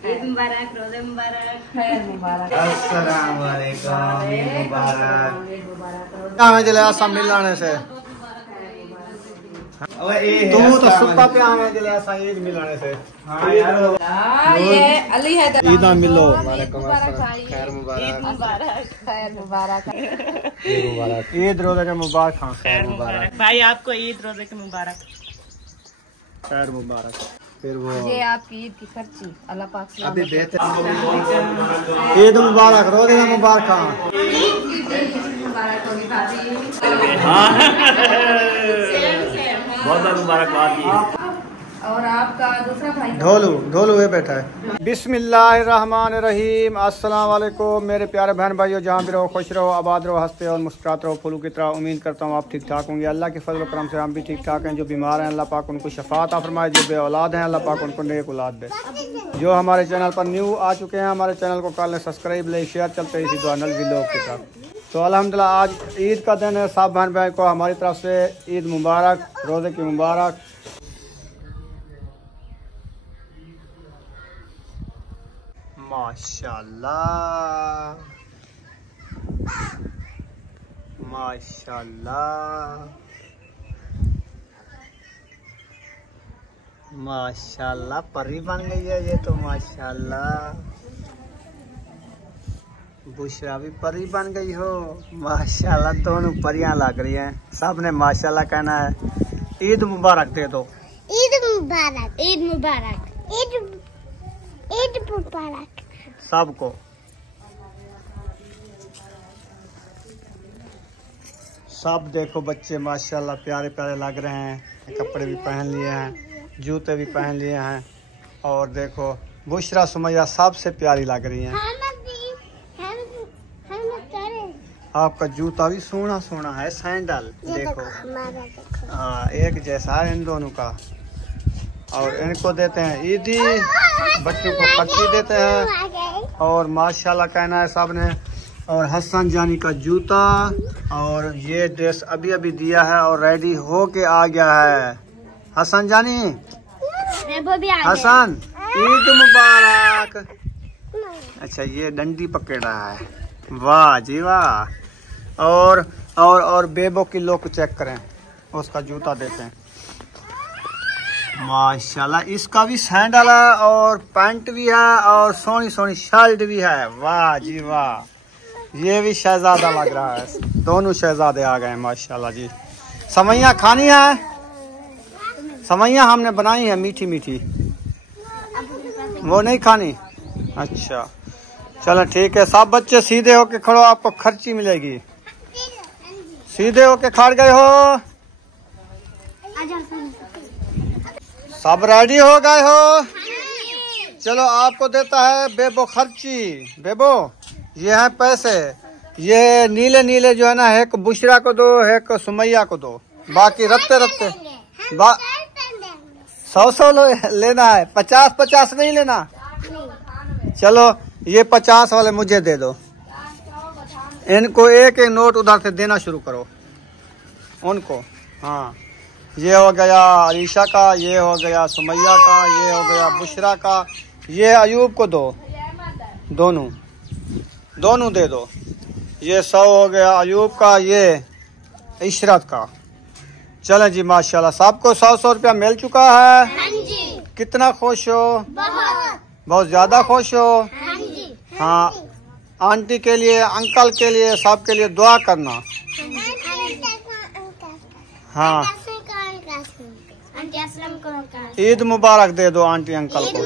ईद मुबारक, रोज़े मुबारक, खैर मुबारक, अस्सलाम वालेकुम, ईद मुबारक। कहाँ चले सब मिलाने से तू तो सुप्पा पे आवे चले ईद मिलाने से। हाँ यार ये अली है ईद मिलो। खैर मुबारक, खैर मुबारक, ईद रोज़े के मुबारक। हाँ खैर मुबारक भाई, आपको ईद रोज़े के मुबारक, खैर मुबारक। फिर वो ये आपकी ईद की खर्ची अल्लाह पाक से अभी देते ईद मुबारक, रोज़े मुबारक। मुबारक होगी भाभी। बहुत मुबारकबाद दी। और आपका दूसरा भाई ढोलू ये बैठा है। बिस्मिल्लाहिर्रहमानिर्रहीम। अस्सलाम वालेकुम मेरे प्यारे बहन भाइयों, जहाँ भी रहो खुश रहो, आबाद रहो, हंसते और मुस्कुराते रहो फूलों की तरह। उम्मीद करता हूँ आप ठीक ठाक होंगे। अल्लाह के फजल करम से हम भी ठीक ठाक हैं। जो बीमार हैं अल्लाह पाक उनको शफा अता फरमाए, जो बे औलाद हैं अल्लाह पाक उनको नेक औलाद दे। जो हमारे चैनल पर न्यू आ चुके हैं, हमारे चैनल को कर लें सब्सक्राइब, लाइक शेयर, चलते इसी दुआ नल व्लॉग के साथ। तो अल्हम्दुलिल्लाह आज ईद का दिन है। सब बहन भाई को हमारी तरफ से ईद मुबारक, रोज़े की मुबारक। माशाल्लाह माशाल्लाह माशाल्लाह, परी बन गई है ये तो। माशाल्लाह बुशरा भी परी बन गई हो। माशाल्लाह दोनों परियां लग रही हैं। सब ने माशाल्लाह कहना है। ईद मुबारक दे दो। ईद मुबारक, ईद मुबारक, ईद मुबारक सबको। सब देखो बच्चे माशाल्लाह प्यारे प्यारे लग रहे हैं। कपड़े भी पहन लिए हैं, जूते भी पहन लिए हैं। और देखो बुशरा सुमैया सबसे प्यारी लग रही हैं। आपका जूता भी सोना सोना है, सैंडल देखो। हाँ एक जैसा है इन दोनों का। और इनको देते हैं ईदी, बच्चों को खर्ची देते हैं। और माशाल्लाह कहना है सब ने। और हसन जानी का जूता और ये ड्रेस अभी अभी दिया है और रेडी हो के आ गया है। हसन जानी, हसन ईद मुबारक। अच्छा ये डंडी पकड़ रहा है, वाह जी वाह। और बेबो की लोग चेक करें, उसका जूता देते हैं। माशाल्लाह इसका भी सैंडल है और पैंट भी है और सोनी सोनी शर्ट भी है। वाह जी वाह, ये भी शहजादा लग रहा है। दोनों शहजादे आ गए माशाल्लाह जी। समैया खानी है, समैया हमने बनाई है मीठी मीठी, वो नहीं खानी। अच्छा चलो ठीक है। सब बच्चे सीधे होके खड़ो, आपको खर्ची मिलेगी। सीधे होके खड़ गए हो, सब रेडी हो गए हो। चलो आपको देता है बेबो खर्ची। बेबो ये है पैसे, ये नीले नीले जो है ना, एक बुशरा को दो, एक सुमैया को दो। बाकी रत्ते रत्ते 100 लेना है, 50 नहीं लेना। चलो ये 50 वाले मुझे दे दो। इनको एक एक नोट उधर से देना शुरू करो उनको। हाँ ये हो गया अलीशा का, ये हो गया सुमैया का, ये हो गया बुशरा का, ये अयूब को दो। दोनों दे दो। ये 100 हो गया अयूब का, ये इशरत का। चले जी माशाल्लाह सबको 100 रुपया मिल चुका है। कितना खुश हो? बहुत ज्यादा खुश हो। हाँ आंटी के लिए, अंकल के लिए, सबके लिए दुआ करना। हाँ ईद मुबारक दे दो आंटी अंकल को।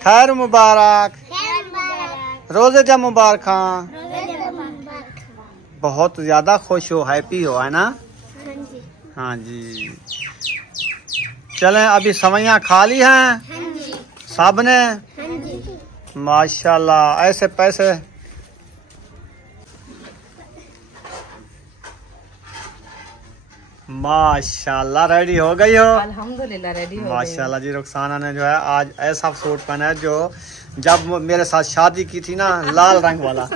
खैर मुबारक, रोजे जा मुबारक। हाँ बहुत ज्यादा खुश हो, हैप्पी हो, है ना? हाँ जी। चलें अभी सवैयाँ खा ली हैं सब ने। माशाल्लाह ऐसे पैसे। माशाल्लाह रेडी हो गई हो? अल्हम्दुलिल्लाह रेडी हो गई। माशाल्लाह जी। रुखसाना ने जो है आज ऐसा सूट पहना है जो जब मेरे साथ शादी की थी ना, लाल रंग वाला,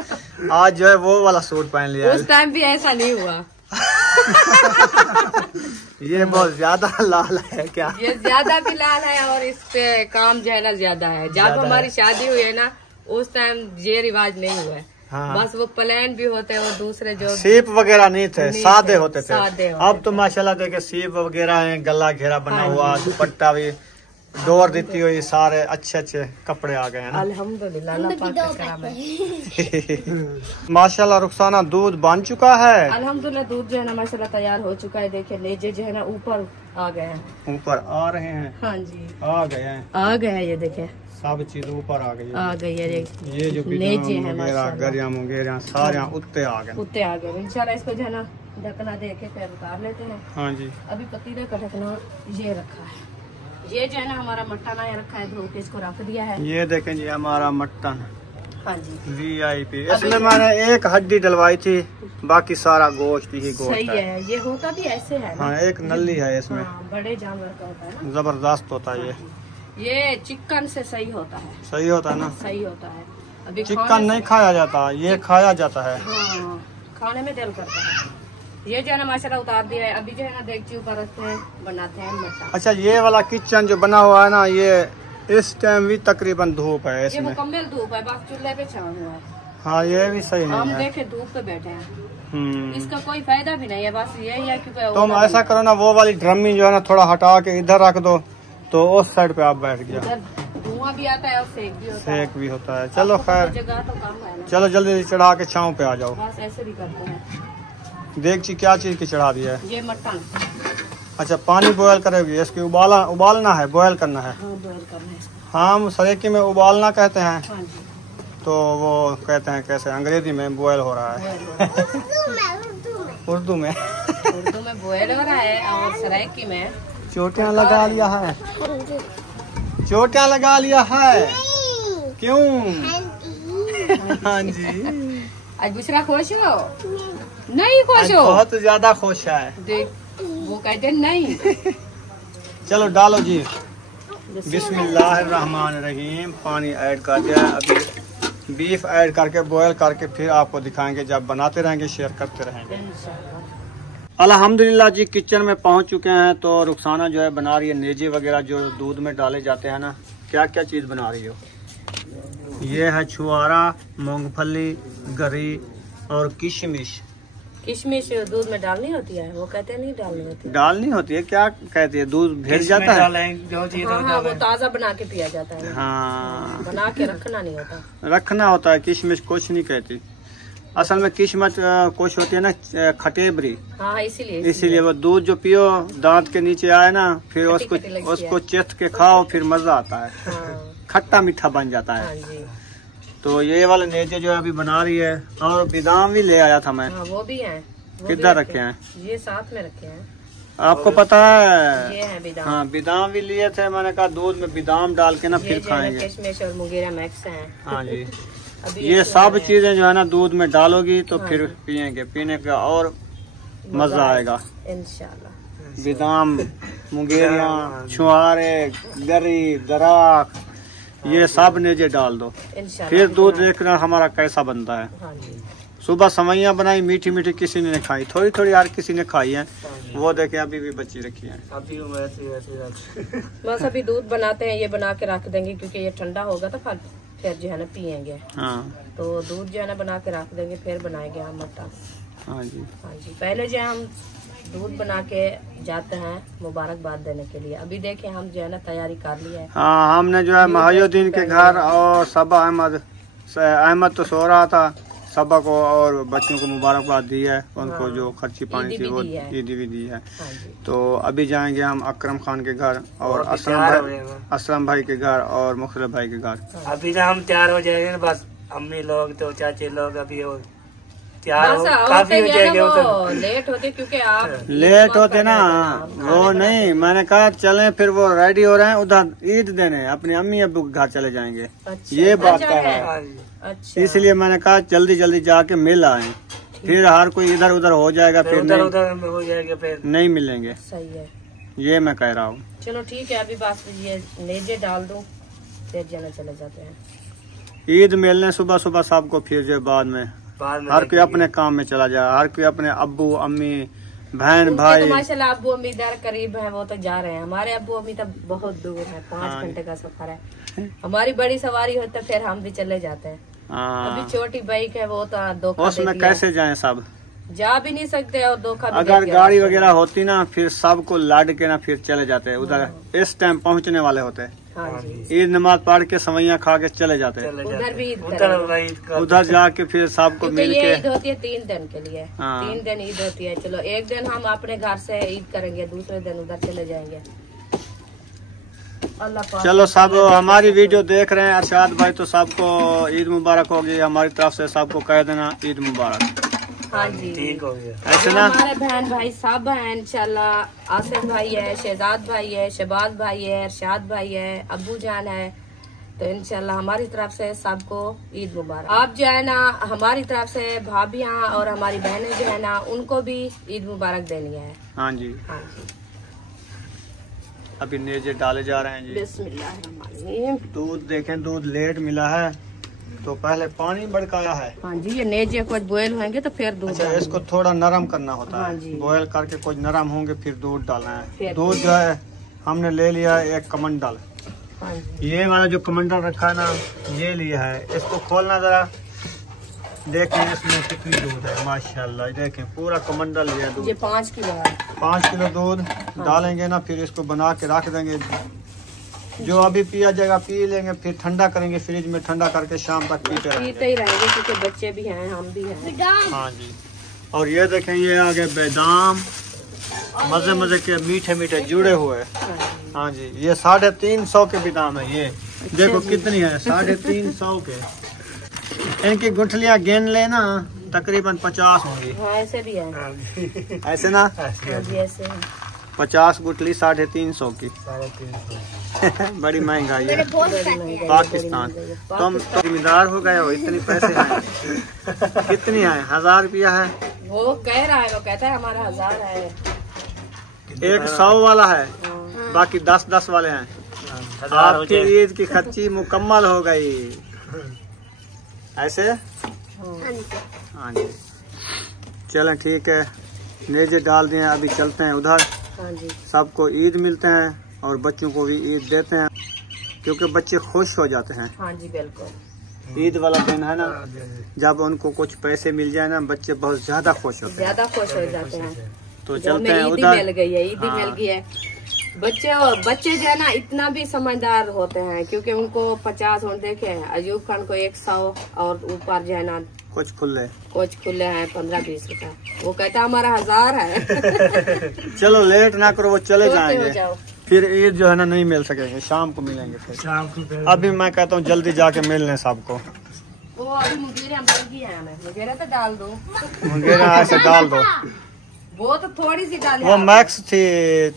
आज जो है वो वाला सूट पहन लिया। उस टाइम भी ऐसा नहीं हुआ। ये बहुत ज्यादा लाल है क्या? ये ज्यादा भी लाल है और इस पे काम जो है ना ज्यादा है। जब हमारी शादी हुई है ना उस टाइम ये रिवाज नहीं हुआ है। हाँ। बस वो प्लेन भी होते हैं और दूसरे जो सीप वगैरह नहीं थे, सादे होते थे। सादे होते अब तो माशाल्लाह देखे सीप वगैरह है, गला घेरा बना हुआ, दुपट्टा भी डोर देती हुई, सारे अच्छे अच्छे कपड़े आ गए हैं ना। अल्हम्दुलिल्लाह अल्लाह पाक का करम है। माशाल्लाह रुखसाना दूध बन चुका है। अल्हम्दुलिल्लाह दूध जो है ना माशाल्लाह तैयार हो चुका है। देखिए नेजे जो है ना ऊपर आ गए हैं। ऊपर आ रहे हैं। हाँ जी आ गए हैं, आ गए हैं। ये देखे सब चीज ऊपर आ गई है। आ गई है ये जो नेजे है माशाल्लाह गरिया मुगेरिया सारे उत्ते आ गए। उत्ते आ गए। इंशाल्लाह इसको जो है ना ढकना दे के फिर उतार लेते हैं। हाँ जी। अभी पतीले का ढकना ये रखा है। ये जो है ना हमारा मट्टन आया रखा है, धो के इसको रख दिया है। ये देखें जी हमारा मटन हाँ जी VIP। इसमें मैंने एक हड्डी डलवाई थी, बाकी सारा गोश्त ही गोश्त सही है। है। ये होता भी ऐसे है ना। हाँ एक नली है इसमें। हाँ, बड़े जानवर का होता है ना। जबरदस्त होता है ये चिकन से सही होता है। सही होता है ना। सही होता है। अभी चिकन नहीं खाया जाता, ये खाया जाता है। हाँ, खाने में दिल करता है। ये जो है ना माशाल्लाह उतार दिया है। अभी जो है ना देगची ऊपर रखते हैं, बनाते हैं मटन। अच्छा ये वाला किचन जो बना हुआ है ना, ये इस टाइम भी तकरीबन धूप है ये इसमें। मुकम्मल धूप है, बस चूल्हे पे छाया हुआ है। हाँ ये भी सही हम नहीं है। देखे धूप पे बैठे हैं। इसका कोई फायदा भी नहीं है, बस यही है क्योंकि तुम ऐसा करो ना, वो वाली ड्रमी जो है ना थोड़ा हटा के इधर रख दो, तो उस साइड पे आप बैठ गया। धुआं भी आता है और सेक भी होता है। सेक भी होता है। चलो खैर, जगह तो कम है ना। चलो जल्दी चढ़ा के छाँव पे आ जाओ। बस ऐसे भी करते हैं। देखची क्या चीज की चढ़ा दिया है? ये मटन। अच्छा पानी बॉयल करोगी, इसकी उबालना है, बॉयल करना है। हाँ बॉयल करना है। हम सरेकी में उबालना कहते हैं, हाँ जी तो वो कहते हैं कैसे अंग्रेजी में बॉयल हो रहा है। उर्दू में उर्दू में बॉयल हो रहा है और सरायकी में चोटियां लगा लिया है। चोटियां लगा लिया है क्यों? हाँ जी। आज बुशरा खुश हो? नहीं खुश हो? बहुत ज्यादा खुश है। देख वो कहते नहीं। चलो डालो जी। बिस्मिल्लाहिर्रहमानिर्रहीम। पानी ऐड कर दिया है। अभी बीफ ऐड करके बॉयल करके फिर आपको दिखाएंगे। जब बनाते रहेंगे शेयर करते रहेंगे। अल्हम्दुलिल्लाह जी किचन में पहुंच चुके हैं। तो रुखसाना जो है बना रही है नेजे वगैरह जो दूध में डाले जाते हैं ना। क्या क्या चीज़ बना रही हो? ये है छुआरा, मूंगफली, गरी और किशमिश। किशमिश दूध में डालनी होती है? वो कहते नहीं डालनी होती है। डालनी होती है? क्या कहती है? दूध भेड़ जाता है। हाँ, वो ताज़ा बना के पिया जाता है। हाँ बना के रखना नहीं होता। रखना होता है। किशमिश कुछ नहीं कहती असल में। किस्मत कुछ होती है ना खटेबरी। हाँ इसीलिए इसीलिए वो दूध जो पियो दांत के नीचे आए ना, फिर उसको चेट के खाओ, फिर मजा आता है। हाँ, खट्टा मीठा बन जाता हाँ है। जी। तो ये वाले नेजे जो है अभी बना रही है। और बादाम भी ले आया था मैं। हाँ, वो भी है। किधर रखे हैं? ये साथ में रखे हैं। आपको पता है? ये है बादाम। हाँ बादाम भी लिए थे। मैंने कहा दूध में बादाम डाल के ना फिर खाएंगे। किशमिश और मुगेरा मैक्स है। हाँ जी। अभी ये सब चीजें जो है ना दूध में डालोगी तो फिर पियेंगे। पीने का और मजा आएगा इंशाल्लाह। बादाम, मुंगेरिया, छुआरे, गरी, दराख, ये सब नेजे डाल दो। इंशाल्लाह फिर दूध देखना हमारा कैसा बनता है। हाँ जी। सुबह सवैयाँ बनाई मीठी मीठी, किसी ने नहीं खाई, थोड़ी थोड़ी यार किसी ने खाई है। वो देखे अभी भी बची रखी है। बस अभी दूध बनाते हैं, ये बना के रख देंगे क्योंकि ये ठंडा होगा तो फिर जो है ना पियेंगे। हाँ तो दूध जो है ना बना के रख देंगे, फिर बनाएंगे हम मट्टा। हाँ जी। हाँ जी। पहले जो है हम दूध बना के जाते हैं मुबारकबाद देने के लिए। अभी देखें हम जो है ना तैयारी कर लिया है। हाँ हमने जो है महायुद्दीन के घर और सबा अहमद तो सो रहा था, सबा को और बच्चों को मुबारकबाद दी है। उनको जो खर्ची पानी थी वो ईदी भी दी है। तो अभी जाएंगे हम अकरम खान के घर और असलम भाई के घर और मुखलिफ भाई के घर। अभी ना हम तैयार हो जाएंगे, बस अम्मी लोग तो चाचे लोग अभी तैयार हो बस काफी हो जाएंगे। वो लेट होते क्योंकि आप लेट होते ना, वो नहीं मैंने कहा चलें, फिर वो रेडी हो रहे हैं उधर ईद देने, अपनी अम्मी अब्बू के घर चले जाएंगे। अच्छा, ये बात का है। है। अच्छा, इसलिए मैंने कहा जल्दी जल्दी जाके मिल आए, फिर हर कोई इधर उधर हो जाएगा, फिर उधर उधर हो जाएगा, फिर नहीं मिलेंगे। सही है, ये मैं कह रहा हूँ। चलो ठीक है, अभी बस ये नेजे डाल दूं फिर जाना चले जाते हैं। ईद मिलने सुबह सुबह सबको, फिर जो बाद में हर कोई अपने काम में चला जाए, हर कोई अपने अब्बू अम्मी बहन भाई। तो माशाल्लाह अब्बू अम्मी इधर करीब है, वो तो जा रहे हैं। हमारे अब्बू अम्मी तो बहुत दूर है, 5 घंटे का सफर है। हमारी बड़ी सवारी होती है फिर हम भी चले जाते हैं। अभी छोटी बाइक है, वो तो धोखा उसमें कैसे जाएं सब, जा भी नहीं सकते और धोखा भी अगर देके गाड़ी आते हैं। वगैरह होती ना फिर सबको लाड के ना फिर चले जाते हैं उधर, इस टाइम पहुंचने वाले होते हैं। हाँ जी, ईद नमाज पढ़ के सवैया खा के चले जाते हैं। उधर भी ईद उधर करेंगे। वही कर- उधर जाके फिर सबको क्योंकि मिल ये के ईद होती है 3 दिन के लिए। हाँ। 3 दिन ईद होती है। चलो एक दिन हम अपने घर से ईद करेंगे, दूसरे दिन उधर चले जाएंगे। अल्लाह पाक। चलो सब हमारी वीडियो देख रहे हैं अरशाद भाई, तो सबको ईद मुबारक होगी। हमारी तरफ से सबको कह देना ईद मुबारक। हाँ जी, ठीक हो गया। ऐसे ना हमारे बहन भाई सब हैं इंशाल्लाह। आसिफ भाई है, शहजाद भाई है, शबाज भाई है, अरशाद भाई है, अब्बू जान है। तो इंशाल्लाह हमारी तरफ से सबको ईद मुबारक। आप जो है ना हमारी तरफ से भाभियाँ और हमारी बहनें जो है ना उनको भी ईद मुबारक देनी है। हाँ जी, हाँ जी, अभी नेजे डाले जा रहे हैं जी। बिस्मिल्लाहिर्रहमानिर्रहीम। दूध देखें, दूध लेट मिला है तो पहले पानी भड़काया है। हाँ जी, ये नेजे कुछ बॉयल होंगे तो फिर दूध अच्छा, डालेंगे। इसको थोड़ा नरम करना होता हाँ है, जी। बॉयल करके कुछ नरम होंगे फिर दूध डालना है। फिर दूध जो है हमने ले लिया है 1 कमंडल। हाँ जी, ये वाला जो कमंडल रखा है ना, ये लिया है। इसको खोलना जरा, देखें इसमें कितनी दूध है। माशाल्लाह, देखें पूरा कमंडल लिया दूध। ये 5 किलो है। 5 किलो दूध डालेंगे ना, फिर इसको बना के रख देंगे। जो अभी पिया जाएगा पी लेंगे, फिर ठंडा करेंगे, फ्रिज में ठंडा करके शाम तक पीते पीते रहेंगे। ही रहेंगे क्योंकि बच्चे भी हैं, हम भी हैं। हाँ जी, और ये देखें ये आगे बादाम मजे मजे के मीठे मीठे जुड़े हुए। हाँ जी, ये 350 के बादाम है। ये देखो कितनी है, 350 के। इनकी गुठलियाँ गिन लेना तकरीबन 50 होंगी। हाँ, ऐसे भी है। ऐसे ना, हाँ जी, ऐसे है। 50 गुठली 350 की। 350। बड़ी महंगाई है पाकिस्तान। तुम तो जिम्मेदार हो गए हो, इतने पैसे हैं। कितनी है? 1000 रुपया है। वो कह रहा है, वो कहता है हमारा 1000 है। एक 100 वाला है, बाकी 10-10 वाले हैं। 1000 हो आपकी जाए। ईद की खर्ची मुकम्मल हो गई। ऐसे हाँ जी, चलें ठीक है, नेजे डाल दिए, अभी चलते हैं उधर। हाँ जी, सबको ईद मिलते हैं और बच्चों को भी ईद देते हैं, क्योंकि बच्चे खुश हो जाते हैं। हाँ जी, बिल्कुल। ईद वाला दिन है ना, जब उनको कुछ पैसे मिल जाए ना, बच्चे बहुत ज्यादा खुश होते हैं। ज्यादा खुश हो जाते हैं। तो जो चलते हमें हैं ईदी उधर। मिल गई है, ईदी हाँ। मिल गई है। बच्चे जो है ना इतना भी समझदार होते हैं, क्योंकि उनको 50 और देखे हैं, अयूब खान को 100 और ऊपर जो है ना कुछ खुले। कुछ खुले हैं 15-20 रुपए। वो कहता हमारा 1000 है। चलो लेट ना करो, वो चले सोते हो जाएंगे। जाओ। फिर ईद जो है ना नहीं मिल सकेंगे, शाम को मिलेंगे फिर। शाम को फिर- अभी मैं कहता हूँ जल्दी जाके मिल लें सबको। वो अभी मुंगेरे बन गई है, हमें मुंगेरे तो डाल दो। मुंगेरा ऐसे डाल दो। वो तो थोड़ी सी डाली वो आप। मैक्स थी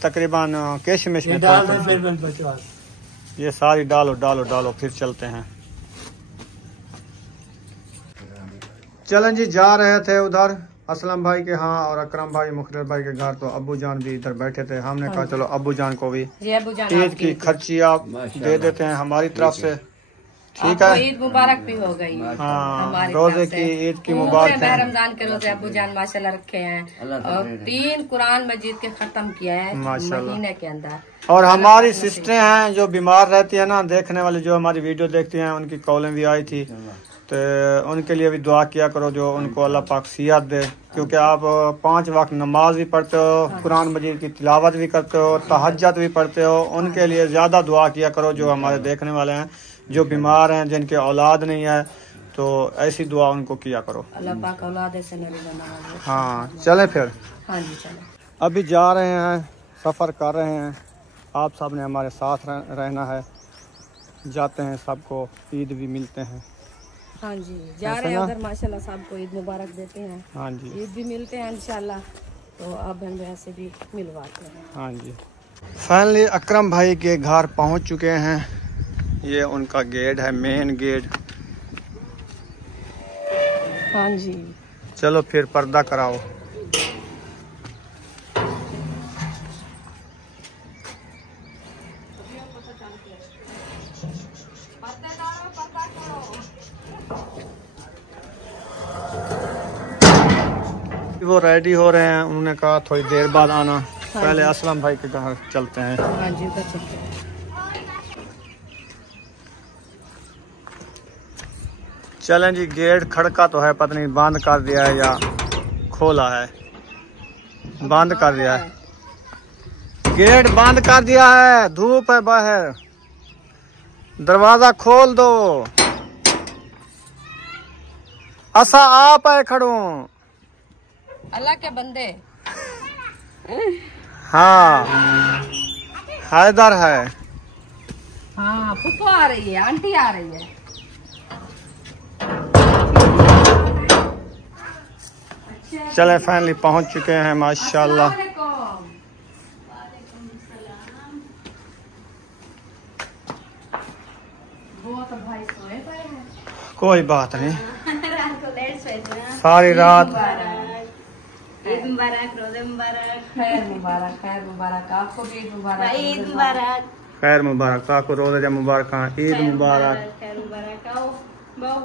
तकरीबन किशमिश ये में डाल थी। दो फिर बन 50। ये सारी डालो डालो डालो, फिर चलते हैं। चलें जी, जा रहे थे उधर असलम भाई के यहाँ और अकरम भाई मुखलिस भाई के घर, तो अब्बू जान भी इधर बैठे थे। हमने कहा चलो अब्बू जान को भी ये अब्बू जान ईद की खर्ची आप दे देते हैं हमारी तरफ से। ठीक आपको है, ईद मुबारक भी हो गई। हाँ, हमारी रोजे तरफ की से। ईद की पूरे मुबारक है। रमजान के रोजे अब्बू जान माशाल्लाह रखे हैं और 3 कुरान मजीद के खत्म किया है माशाल्लाह। महीने के अंदर। और हमारी सिस्टरें हैं जो बीमार रहती है ना, देखने वाली जो हमारी वीडियो देखती हैं, उनकी कॉलें भी आई थी, तो उनके लिए भी दुआ किया करो, जो उनको अल्लाह पाक सियात दे। क्योंकि आप 5 वक्त नमाज भी पढ़ते हो, कुरान मजीद की तिलावत भी करते हो, तहज्जुद भी पढ़ते हो, उनके लिए ज़्यादा दुआ किया करो जो हमारे देखने वाले हैं, जो बीमार हैं, जिनके औलाद नहीं है, तो ऐसी दुआ उनको किया करो। अल्लाह पाक औलाद से नहीं बनावे। हाँ, चलें फिर। हाँ जी, चलो। अभी जा रहे हैं, सफ़र कर रहे हैं। आप सब ने हमारे साथ रहना है। जाते हैं, सबको ईद भी मिलते हैं। हाँ जी, जा रहे हैं उधर माशाल्लाह सबको ईद मुबारक देते हैं। हाँ जी, ईद भी मिलते हैं इंशाल्लाह, तो अब हम वैसे भी मिलवाते हैं। हाँ जी। फाइनली अकरम भाई के घर पहुंच चुके हैं। ये उनका गेट है, मेन गेट। हाँ जी, चलो फिर पर्दा कराओ। वो रेडी हो रहे हैं, उन्होंने कहा थोड़ी देर बाद आना। पहले असलम भाई के घर चलते हैं। हाँ जी, उधर चलते हैं। चलें जी, गेट खड़का तो है, पता नहीं बंद कर दिया है या खोला है। बंद कर दिया है, गेट बंद कर दिया है, धूप है बाहर, दरवाजा खोल दो। असा आप है खड़ू। अल्लाह के बंदे। हाँ, हैदर है। हाँ, फूफो आ रही है, आंटी आ रही है। चले फाइनली पहुंच चुके हैं माशाल्लाह। कोई बात नहीं, सारी रात। ईद मुबारक, रोजे मुबारक, खैर मुबारक, खैर मुबारक। आपको भी ईद मुबारक। ईद मुबारक, खैर मुबारक, आपको रोज़ा मुबारक, ईद मुबारक। खैर मुबारक। आओ बहु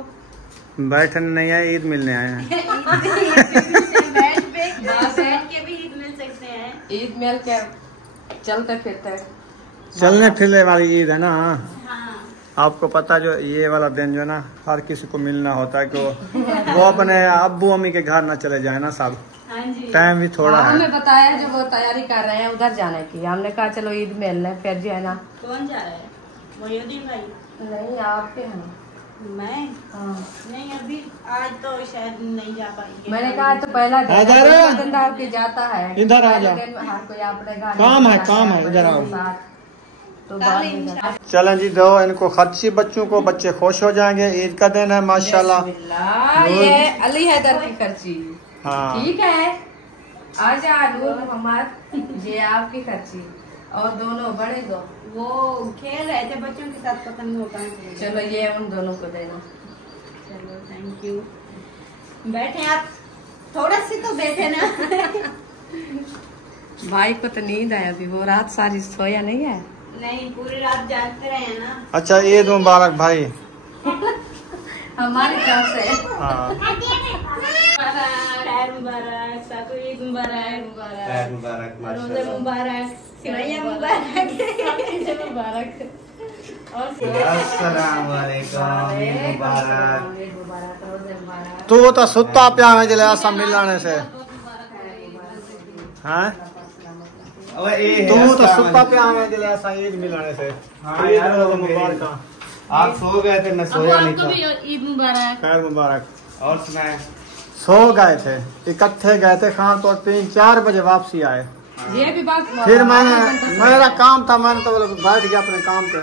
बैठने नहीं आए, ईद मिलने आए हैं। बैठ के भी ईद मिल सकते हैं। ईद मिल के चलते फिरते। चलने फिरने वाली ईद है ना। हाँ, आपको पता जो ये वाला दिन जो है ना, हर किसी को मिलना होता है कि वो अपने अब्बू अम्मी के घर ना चले जाए ना सब। हाँ जी। टाइम भी थोड़ा है। हमें बताया जो वो तैयारी कर रहे हैं उधर जाने की, हमने कहा चलो ईद मिल लें, फिर जो है ना। कौन जा रहा है? मोयुद्दीन भाई? नहीं, आपके हैं। मैं? हाँ। नहीं, अभी आज तो शायद नहीं जा पाएंगे। मैंने कहा तो पहला दिन आपके जाता है। इधर आ जा। हर कोई अपने घर काम है, इधर आओ। तो बाद में जा- चलें जी, दो इनको खर्ची बच्चों को, बच्चे खुश हो जाएंगे। ईद का दिन है माशाल्लाह। बिस्मिल्लाह, ये अली हैदर की खर्ची। हाँ, ठीक है, आजा नूर मोहम्मद, ये आपकी खर्ची। और दोनों बड़े दो, वो खेल रहे थे बच्चों के साथ पतंग उड़ाने के लिए। चलो ये उन दोनों को देना। चलो, थैंक यू। बैठे आप, थोड़ा सी तो बैठे ना। भाई को तो नींद है अभी, वो रात सारी सोया नहीं है। नहीं, पूरी रात जागते रहे ना। अच्छा, ईद मुबारक भाई। हमारी तरफ से। हाँ, खैर मुबारक, सबको ईद मुबारक, खैर मुबारक, रोजे मुबारक, सिवैया मुबारक, मुबारक। और अस्सलाम वालेकुम, ईद मुबारक। रोजे मुबारक। तू तो सुता पिया में जले सब मिलाने से। हाँ, तू तो सुता पिया में जले ऐसा ईद मिलाने से। हाँ यार, ईद मुबारक। आप सो गए थे, मैं सोया नहीं आपको भी था। ईद मुबारक। खैर मुबारक। और सुनाए? सो गए थे, इकट्ठे गए थे खान तो 3-4 बजे वापसी आए। ये भी बात। फिर मेरा काम था, मैंने तो बैठ गया अपने काम पे।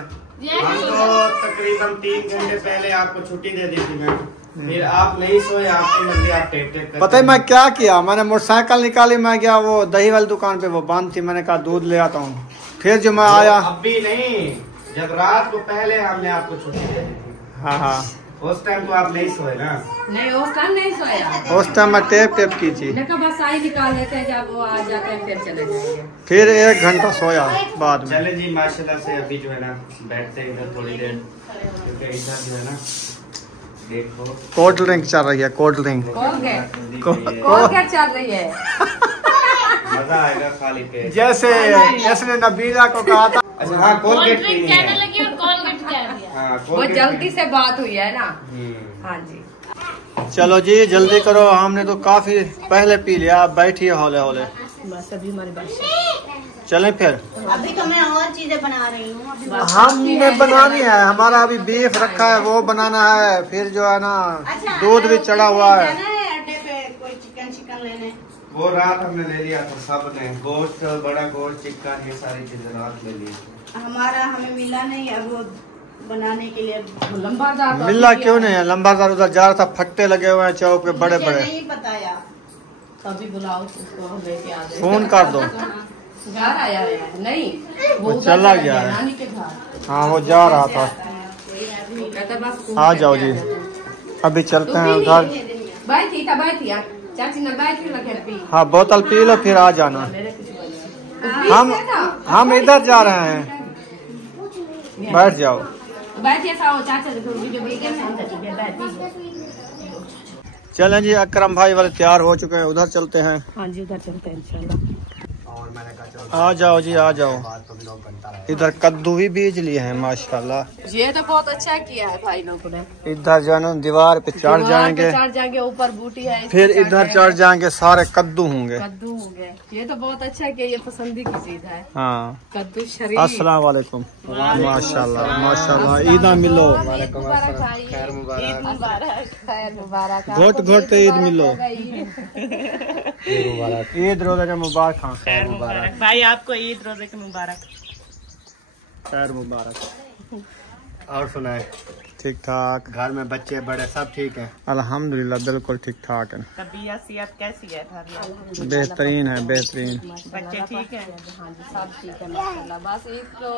हम तो तकरीबन 3 घंटे पहले आपको छुट्टी दे दी थी मैं। फिर आप नहीं सोए, आपकी मर्जी, आप टेक टेक करते। पता है मैं क्या किया, मैंने मोटरसाइकिल निकाली, मैं गया वो दही वाली दुकान पे, वो बंद थी, मैंने कहा दूध ले आता हूँ। फिर जो मैं आया, अब भी नहीं, जब रात को पहले हमने आपको छुट्टी दे दी थी, हाँ हाँ, उस टाइम तो आप नहीं सोए ना। नहीं, उस टाइम नहीं सोया। उस टाइम मैं टेप की थी। देखा, बस आई निकाल लेते हैं, जब वो आ जाते हैं फिर चले जाएंगे। फिर 1 घंटा सोया बाद में। चले जी, माशाल्लाह से अभी जो है ना बैठते हैं इधर थोड़ी देर, क्योंकि इधर जो है ना देखो कोल्ड ड्रिंक चल रही है, कोल्ड ड्रिंक। क्या चल रही है? मजा आएगा खाली पेट। जैसे इसने नबीला को कहा था। अच्छा, हाँ, कोलगेट पीनी है। लगी और कॉलगेट कह दिया। हाँ, वो कोलगेट जल्दी पीनी से बात हुई है ना। है। हाँ जी। चलो जी जल्दी करो, हमने तो काफी पहले पी लिया, आप बैठिए हौले हौले। बस अभी हमारी बात। चलें फिर। अभी तो मैं और चीजें बना रही हूँ। अभी हमने बनानी है, हमारा अभी बीफ रखा है वो बनाना है, फिर जो है ना दूध भी चढ़ा हुआ है। अड्डे पे कोई चिकन लेने। वो रात हमने ले लिया था, सब ने गोश्त, बड़ा गोश्त, चिकन, ये सारी चीजें रात ले ली। हमें मिला नहीं, अब वो बनाने के लिए लंबादार मिला क्यों नहीं है, लंबादार उधर जा रहा था, फट्टे लगे हुए हैं चौक पे बड़े मुझे बड़े। नहीं बताया। कभी बुलाओ उसको, हम लेके आ जाए। फोन कर दो। घर आया है नहीं, वो उधर चला चला गया है। नानी के घर। हाँ वो जा रहा था। वो कहता बस आ जाओ जी, अभी चलते हैं घर। बैठी था, बैठी चाची ने बैठी लगे पी। हाँ बोतल पी लो फिर आ जाना। हम इधर जा रहे हैं, बैठ जाओ। बैठी ऐसा हो चाचा वीडियो चलें जी, अकरम भाई वाले तैयार हो चुके हैं, उधर चलते हैं। हाँ जी, उधर चलते हैं इंशाल्लाह। और मैंने कहा चलो आ जाओ जी, आ जाओ। बात तो लोग बनता रहे। इधर कद्दू भी बीज लिए हैं माशाल्लाह। ये तो बहुत अच्छा किया है भाई लोगों ने। इधर जो है ना दीवार पे चढ़ जाएंगे, चढ़ जाएंगे, ऊपर बूटी है, इस फिर पे इधर चढ़ जाएंगे, सारे कद्दू होंगे। कद्दू हो गए। ये तो बहुत अच्छा किया, ये पसंदी की चीज है हाँ। कद्दू शरीर। अस्सलाम वालेकुम। माशाल्लाह माशाल्लाह। ईदा मिलो, ईद मुबारक भाई। खैर मुबारक। ईद मुबारक, खैर मुबारक। घोट घोट ईद मिलो। ईद मुबारक। ईद रोजा का मुबारक। हाँ, खैर मुबारक भाई, आपको ईद रोजे की मुबारक। खैर मुबारक। और सुनाए, ठीक ठाक, घर में बच्चे बड़े सब ठीक हैं? अल्हम्दुलिल्लाह बिल्कुल ठीक ठाक है। तबीयत सेहत कैसी है घर में? बेहतरीन है, बेहतरीन। बच्चे ठीक हैं? हाँ जी, सब ठीक है माशाल्लाह। बस ईद तो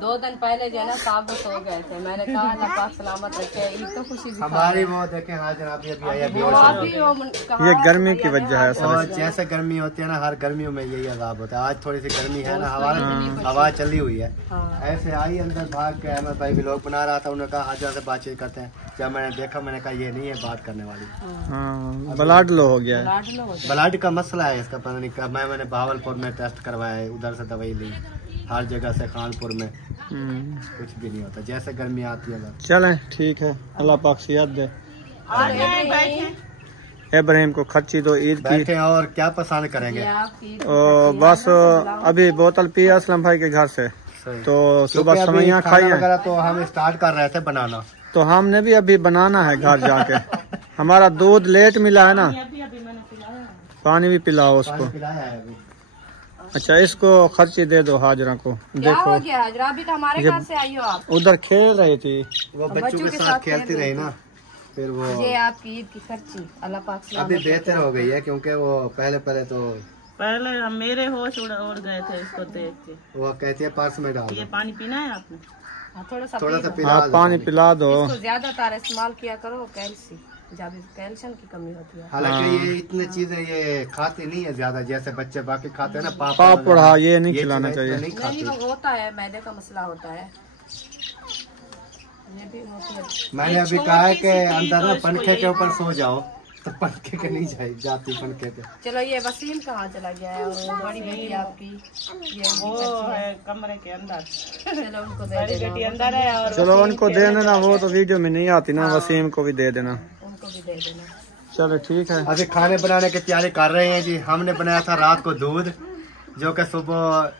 2 दिन पहले जो है ना साहब वो सो गए थे। मैंने कहा अल्लाह पाक सलामत रखे। ईद तो खुशी दिखा हमारी वो देखें, हाँ जनाब अभी आई है वो अभी वो कहा ये गर्मी की वजह है असल और में। जैसे गर्मी होती है ना, हर गर्मियों में यही अजाब होता है। आज थोड़ी सी गर्मी है ना, हवा चली हुई है। ऐसे आई अंदर भाग के अहमद भाई व्लॉग बना रहा था, उन्होंने कहा हाजिर से बातचीत करते हैं। जब मैंने देखा मैंने कहा ये नहीं है बात करने वाली। हाँ, ब्लड लो हो गया है। ब्लड का मसला है इसका, पता नहीं कब। मैंने भावलपुर में टेस्ट करवाया है, उधर से दवाई ली, हर जगह से, खानपुर में कुछ भी नहीं होता। जैसे गर्मी आती है ना। चलें ठीक है, अल्लाह पाक सेहत दे। इब्राहिम को खर्ची दो ईद की। बैठे और क्या पसंद करेंगे? बस अभी बोतल पी असलम भाई के घर से, तो सुबह समैया खाई है। तो हम स्टार्ट कर रहे थे बनाना, तो हमने भी अभी बनाना है घर जाके। हमारा दूध लेट मिला है ना, पानी भी पिलाओ उसको। पिलाया है अभी। अच्छा, इसको खर्ची दे दो हाजरा को। क्या देखो हो गया हाजरा, अभी तो हमारे घर से आई हो आप। उधर खेल रही थी, वो बच्चों के साथ खेलती रही ना, फिर वो ये आपकी ईद की खर्ची अल्लाह पाक से अभी बेहतर हो गई है, क्योंकि वो पहले तो पहले मेरे होश उड़ गए थे इसको देख के। वो कहती है पर्स में डाल ये पानी पीना है आपने? थोड़ा सा थोड़ा सा पी लो। पिला आप दो। पानी पिला दो। इसको ज्यादातर इस्तेमाल किया करो, कैल्शियम की कमी होती है। हालांकि ये इतनी चीजें ये खाती नहीं है ज्यादा, जैसे बच्चे बाकी खाते हैं ना, पापड़। हाँ, ये नहीं खिलाना चीजें चाहिए। नहीं खाती। नहीं, वो होता है मैदे का मसला होता है, ये भी होती है। मैंने अभी कहा है कि अंदर ना पंखे के ऊपर सो जाओ, तो पंखे के नहीं जाती पंखे पे। चलो, ये वसीम कहाँ चला गया है? और वो बड़ी बेटी आपकी ये वो है कमरे के अंदर। चलो उनको दे बड़ी देना, बेटी अंदर है और चलो उनको दे देना, वो तो वीडियो में नहीं आती ना। वसीम को भी दे देना। उनको भी दे देना। चलो ठीक है। अभी खाने बनाने की तैयारी कर रहे हैं जी। हमने बनाया था रात को दूध, जो कि सुबह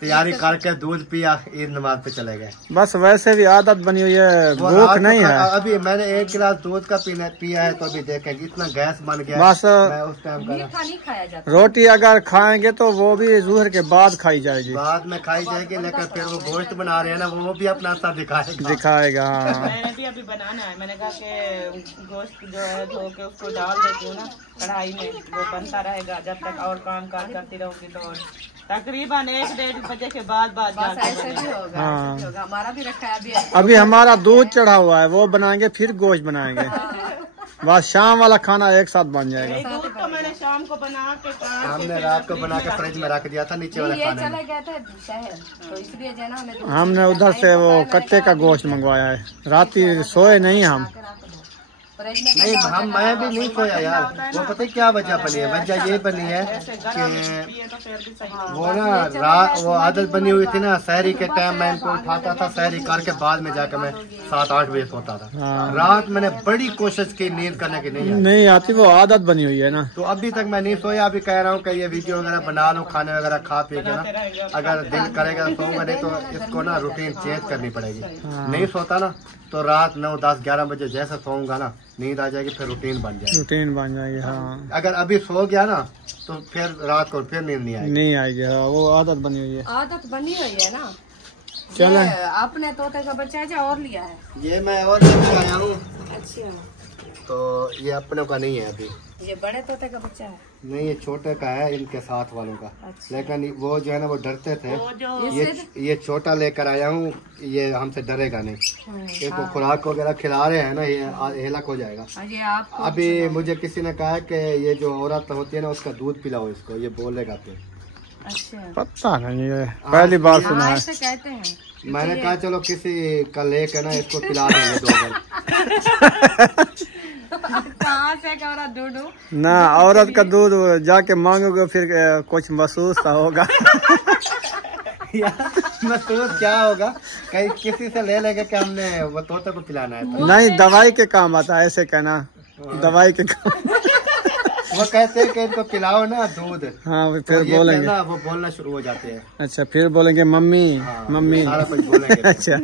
तैयारी करके दूध पिया, ईद नमाज पे चले गए। बस वैसे भी आदत बनी हुई है, वो भूख रात नहीं को है। अभी मैंने 1 गिलास दूध का पिया है, तो अभी देखें इतना गैस बन गया। बस मैं उस टाइम का मीठा नहीं खाया जाता। रोटी अगर खाएंगे तो वो भी जुहर के बाद खाई जाएगी, बाद में खाई जाएगी, लेकिन फिर वो गोश्त बना रहे हैं ना, वो भी अपना असर दिखाएगा। दिखाएगा। हाँ, मैंने भी अभी बनाना है। मैंने कहा कि गोश्त जो है धो के उसको डाल देती हूँ ना कढ़ाई में, वो बनता रहेगा जब तक और काम काज करती रहूंगी। तो तकरीबन 1-1.5 बजे के बाद बस जाके ऐसे भी होगा, हाँ। ऐसे भी होगा। हमारा भी रखा है अभी हमारा दूध चढ़ा हुआ है, वो बनाएंगे फिर गोश्त बनाएंगे। बस शाम वाला खाना एक साथ बन जाएगा। दूध तो मैंने शाम को बना के हमने रात को बना के फ्रिज में रख दिया था नीचे वाले ये खाने में। चले गए थे शहर, तो इसलिए जो है ना हमें हमने उधर से वो कट्टे का गोश्त मंगवाया है। राती सोए नहीं हम। नहीं मैं भी नहीं खोया यार। वो पता है क्या वजह बनी है? वजह ये बनी है कि वो ना रात वो आदत बनी हुई थी ना, शहरी के टाइम मैं इनको उठाता था, शहरी करके बाद में जाकर मैं 7-8 बजे सोता था। हाँ। रात मैंने बड़ी कोशिश की नींद करने की, नहीं आई। नहीं आती, वो आदत बनी हुई है ना। तो अभी तक मैं नहीं सोया। अभी कह रहा हूँ कि ये वीडियो वगैरह बना लो, खाने वगैरह खा पी के ना, अगर दिल करेगा सोऊंगा, नहीं तो इसको ना रूटीन चेंज करनी पड़ेगी। नहीं सोता ना तो रात 9, 10, 11 बजे जैसे सोऊंगा ना, नींद आ जाएगी, फिर रूटीन बन जाएगी। रूटीन बन जाएगी। हाँ, अगर अभी सो गया ना तो फिर रात को फिर नींद नहीं आएगी। नहीं आएगी। हाँ, वो आदत बनी हुई है। आदत बनी हुई है ना। चले, ये आपने तोते का बच्चा है और लिया है? ये मैं और लेके आया हूँ, अच्छा, तो ये अपनों का नहीं है अभी। ये बड़े तोते का बच्चा है? नहीं, ये छोटे का है, इनके साथ वालों का। अच्छा। लेकिन वो जो है ना वो डरते थे। इससे ये छोटा लेकर आया हूँ, ये हमसे डरेगा नहीं। इसको खुराक वगैरह खिला रहे हैं ना, ये हेलक हो जाएगा। ये आप अभी मुझे किसी ने कहा कि ये जो औरत होती है ना उसका दूध पिलाओ इसको, ये बोलेगा फिर। अच्छा, पता नहीं, ये पहली बार सुना हाँ है। ऐसे कहते हैं। मैंने कहा चलो किसी का लेकर ना इसको पिला देंगे 2 दिन। कहाँ से औरत ढूंढूं? ना औरत का दूध जाके मांगोगे फिर कुछ महसूस सा होगा। महसूस क्या होगा, कहीं किसी से ले लेके कि हमने वो तोते को पिलाना है तो। नहीं, दवाई के काम आता है, ऐसे कहना दवाई के काम। वो कहते हैं कि इनको पिलाओ ना दूध। हाँ फिर तो बोलेंगे ना, वो बोलना शुरू हो जाते हैं। अच्छा, फिर बोलेंगे मम्मी। हाँ, मम्मी सारा कुछ बोलेंगे। अच्छा,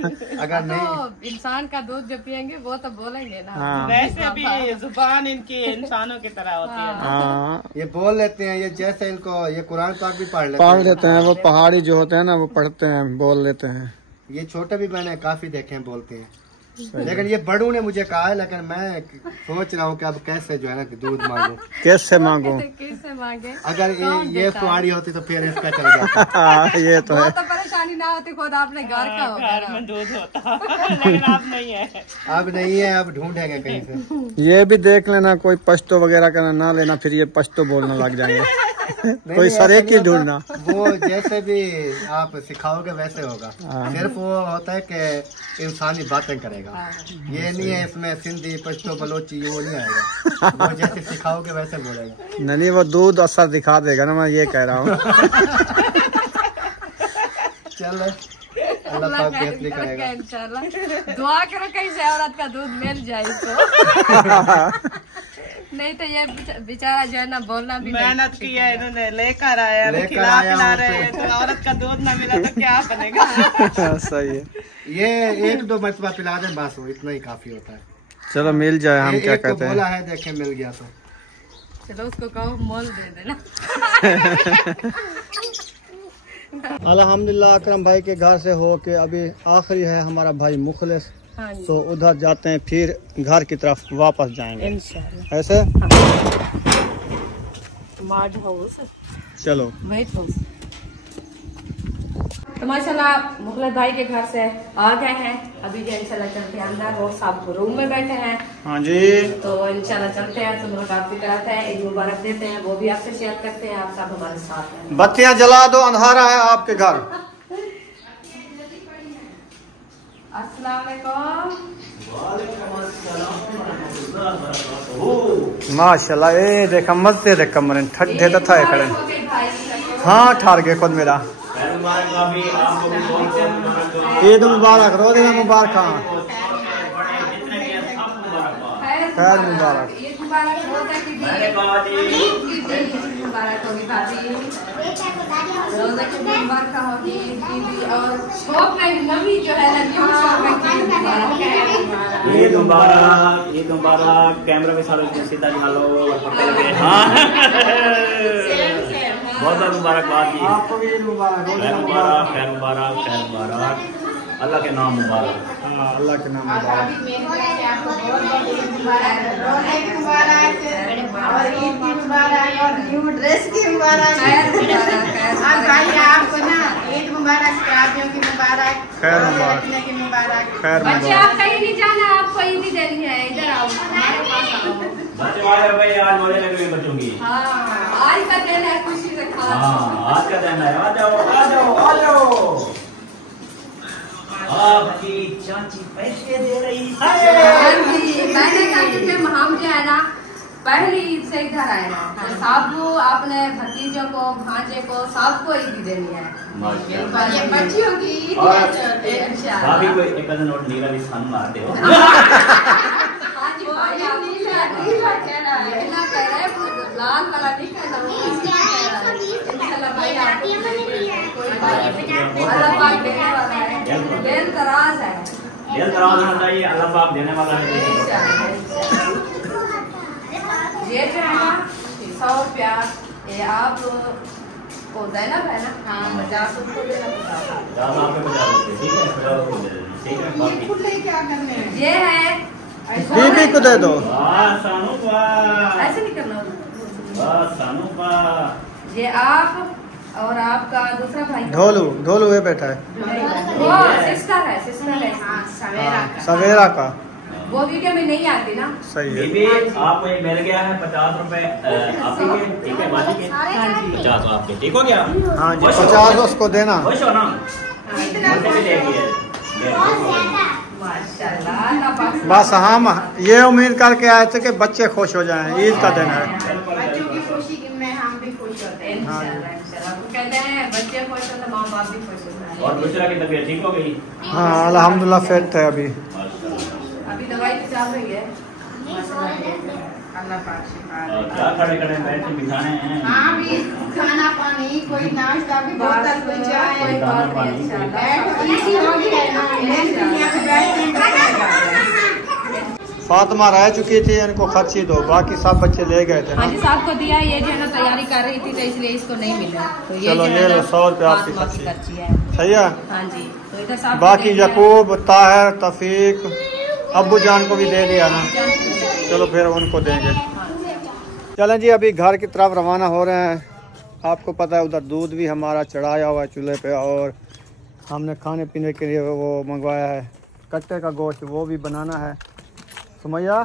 अगर नहीं तो इंसान का दूध जो पियेंगे वो तो बोलेंगे ना। हाँ वैसे भी जुबान इनकी इंसानों की तरह होती है। हाँ, ये बोल लेते हैं, ये जैसे इनको ये कुरान पाक भी पढ़ लेते पढ़ हैं। लेते हैं। वो पहाड़ी जो होते हैं ना, वो पढ़ते हैं, बोल लेते हैं। ये छोटे भी मैंने काफी देखे हैं बोलते हैं, लेकिन ये बड़ू ने मुझे कहा है, लेकिन मैं सोच रहा हूँ कि अब कैसे जो है ना कि दूध मांगू, कैसे मांगू। किससे मांगे? अगर ये सुआड़ी होती तो फिर इसका चल जाता। हाँ, ये तो वो है। तो परेशानी ना होती, खुद आपने घर का होगा घर ना। में दूध होता लेकिन अब नहीं है। अब नहीं है, अब ढूंढेंगे कहीं से। ये भी देख लेना, कोई पश्तो वगैरह का ना लेना, फिर ये पश्तो बोलने लग जाएंगे। कोई सरेक ही ढूंढना। वो जैसे भी आप सिखाओगे वैसे होगा। हाँ। सिर्फ वो होता है कि इंसानी बातें करेगा, ये नहीं है इसमें सिंधी पश्तो बलोची वो नहीं आएगा। वो जैसे सिखाओगे वैसे बोलेगा। नहीं, वो दूध असर दिखा देगा ना, मैं ये कह रहा हूँ। चल अल्लाह पाक बेहतरी करेगा। इंशाल्लाह दुआ करो कहीं से औरत का दूध मिल जाए तो। नहीं तो ये बेचारा जो है ना बोलना भी मेहनत की है इन्होंने, लेकर आया रहे हैं, तो औरत का दूध ना मिला तो क्या बनेगा। सही है। ये 1-2 मरतबा पिला दें बस, वो इतना ही काफी होता है। चलो मिल जाए, हम क्या कहते हैं। बोला है, देखे मिल गया तो चलो उसको कहो मोल दे देना। अल्हम्दुलिल्लाह अकरम भाई के घर से हो के अभी आखिरी है हमारा भाई मुखलिस, हाँ जी। तो उधर जाते हैं, फिर घर की तरफ वापस जाएंगे इंशाल्लाह। ऐसे। मार्ड हाउस चलो वेट हाउस। तो माशाल्लाह मुखलिस भाई के घर से आ गए हैं, अभी जो इंशाल्लाह चलते हैं अंदर, वो सब रूम में बैठे हैं। हाँ जी, तो इंशाल्लाह चलते हैं, तो मुलाकात भी कराते हैं, ईद मुबारक देते हैं, वो भी आपसे शेयर करते हैं। आप सब हमारे साथ हैं। बत्तियां जला दो, अंधारा है आपके घर। अस्सलाम वालेकुम। माशाल्लाह, ये देखा मजे दे कमरे ठंडे तो था खड़े। हाँ ठार गए खुद मेरा। ईद मुबारक, रोज मुबारक। खैर मुबारक। ईद मुबारक होगी भाभी, रोजा की मुबारक होगी दीदी, और शॉप में नवी जो है ना न्यू शॉप में ईद मुबारक, ईद मुबारक। कैमरा में सालों सीधा निकालो। हाँ बहुत बहुत मुबारकबाद जी, आपको भी ईद मुबारक। खैर मुबारक, खैर मुबारक, खैर मुबारक। अल्लाह के नाम मुबारक। हाँ, अल्लाह के नाम मुबारक। और ईद की मुबारक और न्यू ड्रेस की मुबारक। और भाई आपको ना ईद मुबारक, शादियों की मुबारक, खैर मुबारक, की मुबारक। खैर बच्चे मुबारक। आप कहीं नहीं जाना, आपको ईद ही देनी है, इधर आओ हमारे पास आओ। बच्चे वाले भाई आज बोले लगे बच्चों की। हाँ आज का दिन है, खुशी से खाओ। हाँ आज का दिन है, आ जाओ आ जाओ आ जाओ। आपकी चाची पैसे दे रही है। मैंने कहा कि हम जो है ना पहली ईद से इधर आए हैं, तो सबको अपने भतीजों को भांजे को सबको ईद देनी है। माशाल्लाह। ये बच्चियों की ईद और है इंशाल्लाह। भाभी को एक नोट नीला भी सान मारते हो। हाँ जी भाई, आप नीला कह रहा है, नीला कह रहा है, लाल वाला नहीं कहना, इंशाल्लाह भाई आपको कोई बात नहीं, अल्लाह पाक देने वाला है, दिल दराज है, दिल दराज होना चाहिए, अल्लाह पाक देने वाला है। ये जो है ना 100 रुपया, ये आप को देना है ना। हाँ 50 रुपये देना पड़ता है। 50 आपके 50 रुपये, ठीक है 50 रुपये दे देना, ठीक है। बाकी क्या करने हैं? ये है बीबी को दे दो। वाह सानू वाह, ऐसे नहीं करना होता। वाह सानू वाह। ये आप और आपका दूसरा भाई ढोलू, ढोलू ये बैठा है। वो सिस्टर है, सिस्टर है। हाँ, सवेरा का। सवेरा का। वो वीडियो में नहीं आती ना। सही है। बीबी आपको ये मिल गया है 50 रुपए आपके के, ठीक है बाजी के 50 आपके, ठीक हो गया। हाँ जी, 50 उसको देना। खुश हो ना? कितना मुझे भी दे दिए। माशाल्लाह, अल्लाह पाक से बस हम ये उम्मीद करके आए थे कि बच्चे खुश हो जाएं, ईद का दिन है। बच्चों की खुशी में हम भी खुश होते हैं। इंशाल्लाह, इंशाल्लाह। वो कहते हैं बच्चे खुश हो तो माँ बाप भी खुश होता है। और बुशरा की तबीयत ठीक हो गई? हाँ अल्हम्दुलिल्लाह फिट है अभी। अभी दवाई तो चल रही है। अल्लाह पाक शिफा दे। क्या खड़े खड़े बैठ के बिठाने हैं? हाँ भी खाना पानी कोई नाश्ता भी बोतल कोई चाय कोई बात नहीं, इंशाल्लाह। बैठ इजी हो गया है ना, दुनिया में बैठ फातिमा रह चुकी थी, इनको खर्ची दो, बाकी सब बच्चे ले गए थे हाँ ना। जी साहब को दिया, ये जो है ना तैयारी कर रही थी तो इसलिए इसको नहीं मिला। तो ये चलो जो ये है लो ना 100 रुपये आपकी फातिमा की खर्ची, खर्ची है। सही है। हाँ जी, तो इधर साहब को बाकी दे दिया है। यकूब, ताहिर, तफीक, अब्बू जान को भी दे दिया ना। चलो फिर उनको देंगे। चलें जी, अभी घर की तरफ रवाना हो रहे हैं। आपको पता है उधर दूध भी हमारा चढ़ाया हुआ है चूल्हे पे, और हमने खाने पीने के लिए वो मंगवाया है कट्टे का गोश्त, वो भी बनाना है। सुमैया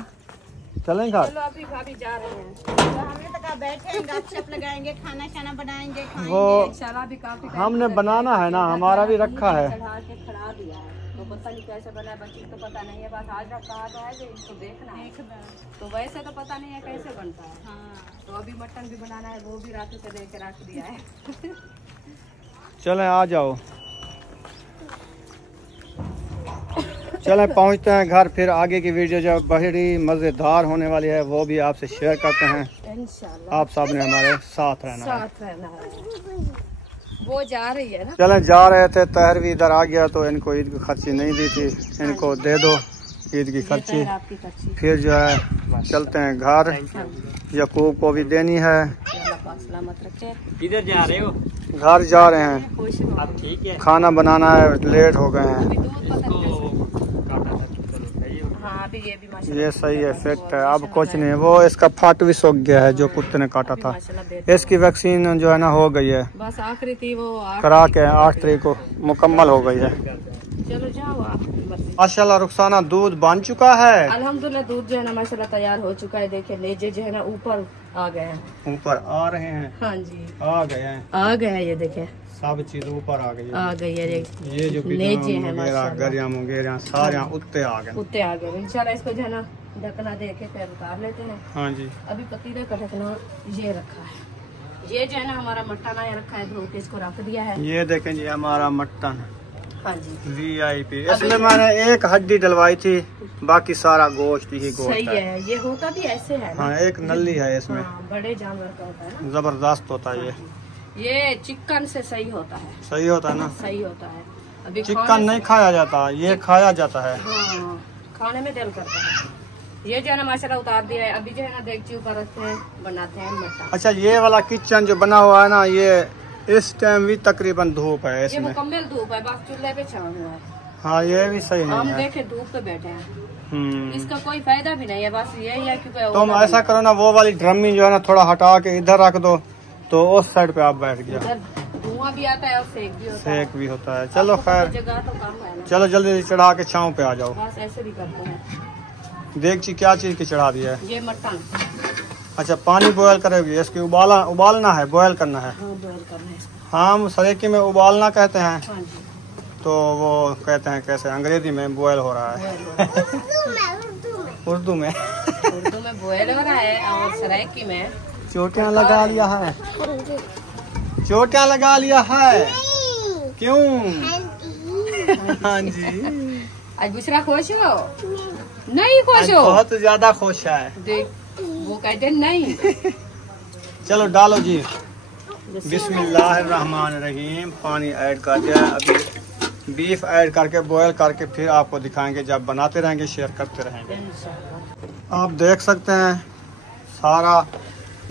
चलें घर? चलो अभी भाभी जा रहे हैं। हमने तो कहा बैठे गपशप लगाएंगे, खाना शाना बनाएंगे, खाएंगे। वो इंशाल्लाह भी काफी हमने बनाना है ना, हमारा भी रखा है। चढ़ा के खड़ा दिया है, तो पता नहीं कैसे बना है, बच्ची को पता नहीं है। बस आज कहा तो है कि इसको देखना है, तो वैसे तो पता नहीं है कैसे बनता है। तो अभी मटन भी बनाना है, वो भी रात से दे के रख दिया है। चलें आ जाओ, चलें पहुंचते हैं घर। फिर आगे की वीडियो जो बड़ी मज़ेदार होने वाली है वो भी आपसे शेयर करते हैं। इंशाल्लाह आप सब ने हमारे साथ रहना है। साथ रहना है। वो जा रही है ना। चलें जा रहे थे, तहर भी इधर आ गया तो इनको ईद की खर्ची नहीं दी थी, इनको दे दो ईद की खर्ची। आपकी खर्ची फिर जो है चलते हैं घर, यकूब को भी देनी है। अल्लाह पाक सलामत रखे। किधर जा रहे हो? घर जा रहे हैं, खुश रहो। अब ठीक है। खाना बनाना है, लेट हो गए हैं। अभी दूध पता नहीं कैसे। हाँ अभी ये भी माशाल्लाह ये सही है, फिट है। अब कुछ नहीं, वो इसका फाट भी सूख गया है जो कुत्ते ने काटा था। इसकी वैक्सीन जो है ना हो गई है, बस आखिरी थी वो करा के 8 तारीख को मुकम्मल हो गई है। चलो जाओ आप। माशाल्लाह रुखसाना दूध बन चुका है। अल्हम्दुलिल्लाह दूध जो है ना माशाल्लाह तैयार हो चुका है। देखिए लेजे जो है ना ऊपर आ गए हैं। ऊपर आ रहे हैं, हाँ जी आ गए हैं, आ गए हैं। ये देखिए सब चीज ऊपर आ गई आ है। गई है। ये जो लेजे हैं वगैरह माशाल्लाह, गरिया मुगेरिया सारे उत्ते आ गए। उत्ते आ गए। इंशाल्लाह इसको जो है ना ढकना दे के फिर उतार लेते हैं। हाँ जी, अभी पतीले का ढकना ये रखा है। ये जो है ना हमारा मट्टन आया रखा है, धो के इसको रख दिया है। ये देखें जी हमारा मटन हाँ जी VIP। इसमें मैंने एक हड्डी डलवाई थी, बाकी सारा गोश्त ही गोश्त सही है। है। ये होता भी ऐसे है ना। हाँ एक नली है इसमें, हाँ, बड़े जानवर का होता है ना। जबरदस्त होता है। ये चिकन से सही होता है। सही होता है ना। सही होता है। अभी चिकन नहीं खाया जाता, ये खाया जाता है। हाँ खाने में दिल करता है। ये जो है ना माशाल्लाह उतार दिया है। अभी जो है ना देगची ऊपर रखते हैं, बनाते हैं मटन। अच्छा ये वाला किचन जो बना हुआ है ना, ये इस टाइम भी तकरीबन धूप है ये इसमें। मुकम्मल धूप है, बस चूल्हे पे छाव हुआ है। हाँ ये भी सही हम नहीं है। देखे धूप पे बैठे हैं, इसका कोई फायदा भी नहीं है। बस यही है क्योंकि तुम ऐसा करो ना, वो वाली ड्रमी जो है ना थोड़ा हटा के इधर रख दो, तो उस साइड पे आप बैठ गया, इधर धुआं भी आता है और सेक भी होता है। सेक भी होता है। चलो आपको खैर, तो जगह तो कम है ना। चलो जल्दी चढ़ा के छाँव पे आ जाओ। बस ऐसे भी करते हैं। देगची क्या चीज की चढ़ा दी है? ये मटन। अच्छा पानी बॉयल करोगी, इसकी उबालना है, बॉयल करना है। हाँ बॉयल करना है इसको। हम सरेकी में उबालना कहते हैं, हाँ जी तो वो कहते हैं कैसे अंग्रेजी में बॉयल हो रहा है। उर्दू में उर्दू में बॉयल हो रहा है और सरायकी में चोटियां लगा लिया है, चोटियां लगा लिया है। क्यों? हाँ जी। आज बुशरा खुश हो? नहीं खुश हो? बहुत ज्यादा खुश है। देख वो कहते नहीं। चलो डालो जी, बिस्मिल्लाहिर्रहमानिर्रहीम। पानी ऐड कर दिया है, अभी बीफ ऐड करके बॉयल करके फिर आपको दिखाएंगे, जब बनाते रहेंगे शेयर करते रहेंगे। आप देख सकते हैं सारा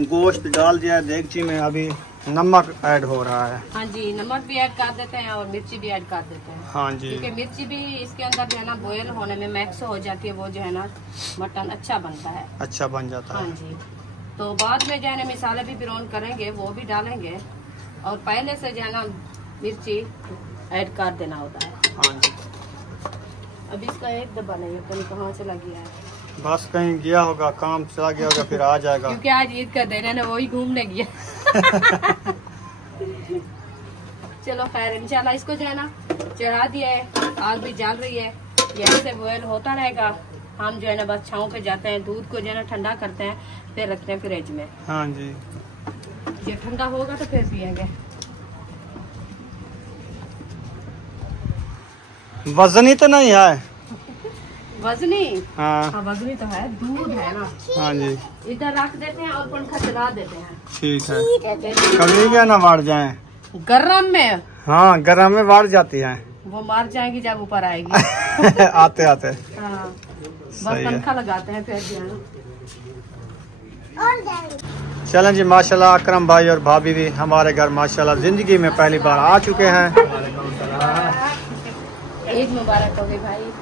गोश्त डाल दिया है देगची में, अभी नमक ऐड हो रहा है। हाँ जी नमक भी ऐड कर देते हैं और मिर्ची भी ऐड कर देते हैं। हाँ जी, क्योंकि मिर्ची भी इसके अंदर जो है ना बॉयल होने में मैक्स हो जाती है, वो जो है ना मटन अच्छा बनता है। अच्छा बन जाता हाँ है। जी, तो बाद में जो है ना मसाले भी ब्राउन करेंगे, वो भी डालेंगे और पहले से जो है ना मिर्ची ऐड कर देना होता है। हाँ जी, अभी इसका एक डब्बा नहीं है, पता नहीं कहाँ चला गया है। बस कहीं गया होगा, काम चला गया होगा, फिर आ जाएगा। क्योंकि आज ईद का दिन है ना, वही घूमने गया। चलो खैर इंशाल्लाह इसको जो है ना चढ़ा दिया है, आग भी जल रही है। यहाँ से बॉयल होता रहेगा। हम जो है ना बस छाँव पे जाते हैं, दूध को जो है ना ठंडा करते हैं, फिर रखते हैं फ्रिज में। हाँ जी, ये ठंडा होगा तो फिर पियेंगे। वजनी तो नहीं है? वजनी? हाँ हाँ वजनी तो है, दूध है ना। हाँ जी, इधर रख देते हैं और पंखा चला देते हैं। ठीक है। कभी क्या ना बाढ़ जाए? गरम में? हाँ गरम में बाढ़ जाती है। वो मार जाएगी जब ऊपर आएगी। आते आते। हाँ बस पंखा लगाते हैं फिर जो है ना। चलें जी, माशाल्लाह अकरम भाई और भाभी भी हमारे घर माशाल्लाह जिंदगी में पहली बार आ चुके हैं। ईद मुबारक हो गई भाई।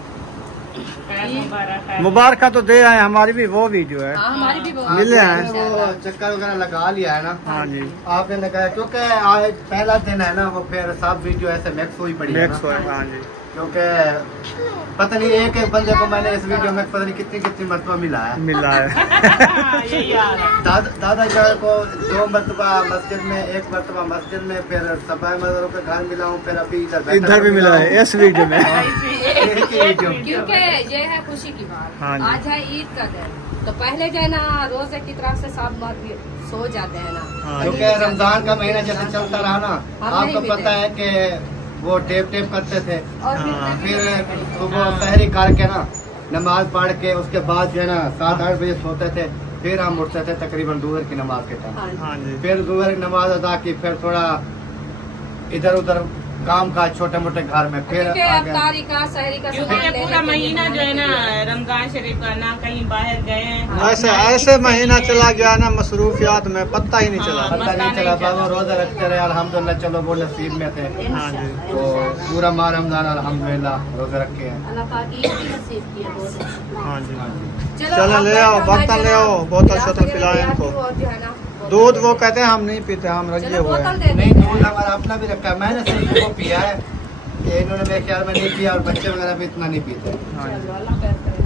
मुबारक तो दे आए, हमारी भी वो वीडियो है। हाँ हमारी भी वो मिले हैं। वो चक्कर वगैरह लगा लिया है ना। हाँ जी, आपने लगाया क्योंकि आज पहला दिन है ना, वो फिर सब वीडियो ऐसे मिक्स हुई पड़ी है ना। हाँ जी, क्योंकि पता नहीं एक एक बंदे को मैंने इस वीडियो में पता नहीं कितनी मरतबा मिला है। यही हाल है। दादा जान को 2 मरतबा मस्जिद में, 1 मरतबा मस्जिद में, फिर सफाई मजदूरों के घर मिला हूँ, फिर अभी इधर भी मिला है इस वीडियो में। क्योंकि ये है खुशी की बात। हाँ जी। आज है ईद का दिन, तो पहले जो है ना रोजे की तरफ से सब मर्द सो जाते हैं ना। हाँ। क्योंकि रमजान का महीना जैसे चलता रहा ना, आपको पता है कि वो टेप करते थे। फिर वो सहरी करके ना नमाज पढ़ के उसके बाद जो है ना 7-8 बजे सोते थे, फिर हम उठते थे तकरीबन जोहर की नमाज के टाइम। हाँ जी, फिर जोहर की नमाज अदा की, फिर थोड़ा इधर उधर काम का छोटे मोटे घर में, फिर अफ्तारी का सहरी का क्योंकि ये पूरा महीना जो है ना रमजान शरीफ का, ना कहीं बाहर गए हैं। ऐसे महीना चला गया ना मसरूफियात में, पता ही नहीं चला। पता नहीं चला। बाबा रोजा रखते रहे अल्हम्दुलिल्लाह, चलो वो नसीब में थे। हाँ जी, तो पूरा माह रमजान अल्हम्दुलिल्लाह रोजा रखे हैं। अल्लाह पाक ईद भी नसीब की है बहुत। हाँ जी, हाँ जी। चलो चलो ले आओ, बर्तन ले आओ, बोतल शोतल पिलाए इनको। और जो है ना दूध वो कहते हैं हम नहीं पीते, हम रजे चलो हुए बोतल हैं। दे नहीं, दें। दूध हमारा अपना भी रखा है, मैंने सिर्फ वो पिया है, ये इन्होंने मेरे ख्याल में नहीं पिया, और बच्चे वगैरह भी इतना नहीं पीते। हाँ जी। चलो अल्लाह खैर करे।